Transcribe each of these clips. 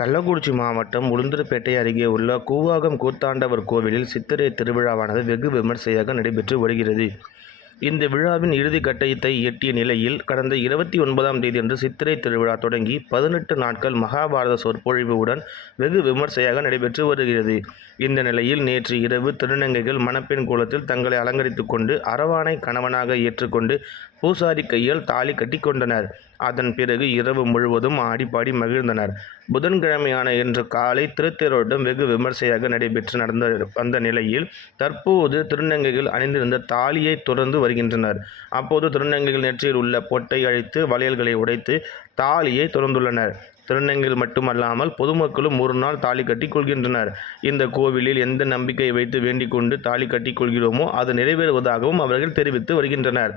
கள்ளக்குறிச்சி மாவட்டம் உளுந்தூர்பேட்டை அருகே உள்ள கூவாகம் கூத்தாண்டவர் கோவிலில் சித்திரை திருவிழாவானது வெகு விமர்சையாக நடைபெற்று வருகிறது. இந்த விழாவின் இறுதி கட்டத்தை எட்டிய நிலையில் கடந்த 29ஆம் தேதியன்று சித்திரை திருவிழா தொடங்கி 18 நாட்கள் மகாபாரத சொற்பொழிவுடன் வெகு விமர்சையாக நடைபெற்று வருகிறது. இந்த நிலையில் நேற்று இரவு திருநங்கைகள் மணப்பெண் கோலத்தில் தங்களை அலங்கரித்துக் கொண்டு அரவானை கணவனாக ஏற்றுக்கொண்டு பூசாரி கையால் தாலி கட்டி கொண்டனர். அதன் பிறகு இரவு முழுவதும் ஆடிப்பாடி மகிழ்ந்தனர். புதன்கிழமையான இன்று காலை திருத்தேரோட்டம் வெகு விமர்சையாக நடைபெற்று வந்த நிலையில் தற்போது திருநங்கைகள் அணிந்திருந்த தாலியை தொடர்ந்து வருகின்றனர். அப்போது திருநங்கைகள் நெற்றியில் உள்ள பொட்டை அழித்து வளையல்களை உடைத்து தாலியை தொடர்ந்துள்ளனர். திருநங்கைகள் மட்டுமல்லாமல் பொதுமக்களும் ஒரு நாள் தாலி கட்டி கொள்கின்றனர். இந்த கோவிலில் எந்த நம்பிக்கையை வைத்து வேண்டிக் கொண்டு தாலி கட்டி கொள்கிறோமோ அது நிறைவேறுவதாகவும் அவர்கள் தெரிவித்து வருகின்றனர்.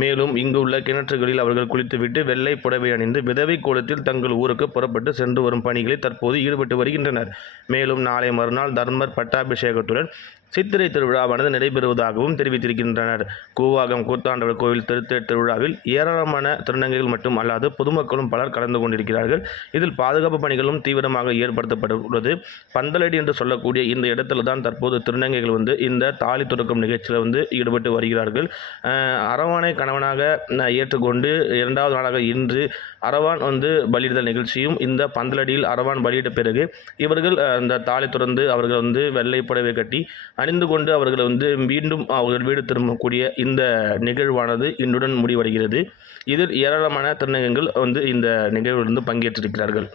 மேலும் இங்கு உள்ள கிணற்றுகளில் அவர்கள் குளித்துவிட்டு வெள்ளை புடவை அணிந்து விதவை கோலத்தில் தங்கள் ஊருக்கு புறப்பட்டு சென்று வரும் பணிகளில் தற்போது ஈடுபட்டு வருகின்றனர். மேலும் நாளை மறுநாள் தர்மர் பட்டாபிஷேகத்துடன் சித்திரை திருவிழாவானது நடைபெறுவதாகவும் தெரிவித்திருக்கின்றனர். கூவாகம் கூத்தாண்டவர் கோவில் திருத்தேர் திருவிழாவில் ஏராளமான திருநங்கைகள் மட்டும் அல்லாது பொதுமக்களும் பலர் கலந்து கொண்டிருக்கிறார்கள். இதில் பாதுகாப்பு பணிகளும் தீவிரமாக ஏற்படுத்தப்பட்டுள்ளது. பந்தலடி என்று சொல்லக்கூடிய இந்த இடத்துல தான் தற்போது திருநங்கைகள் இந்த தாலி துறக்கும் நிகழ்ச்சியில் ஈடுபட்டு வருகிறார்கள். அரவானை கணவனாக ஏற்றுக்கொண்டு 2வது நாளாக இன்று அரவான் பலியிடுதல் நிகழ்ச்சியும் இந்த பந்தலடியில் அரவான் பலியிட்ட பிறகு இவர்கள் அந்த தாலி துறந்து அவர்கள் வெள்ளை புடவை கட்டி அணிந்து கொண்டு அவர்கள் மீண்டும் அவர்கள் வீடு திரும்பக்கூடிய இந்த நிகழ்வானது இன்றுடன் முடிவடைகிறது. இதில் ஏராளமான திருநங்கைகள் இந்த நிகழ்வில் பங்கேற்றிருக்கிறார்கள்.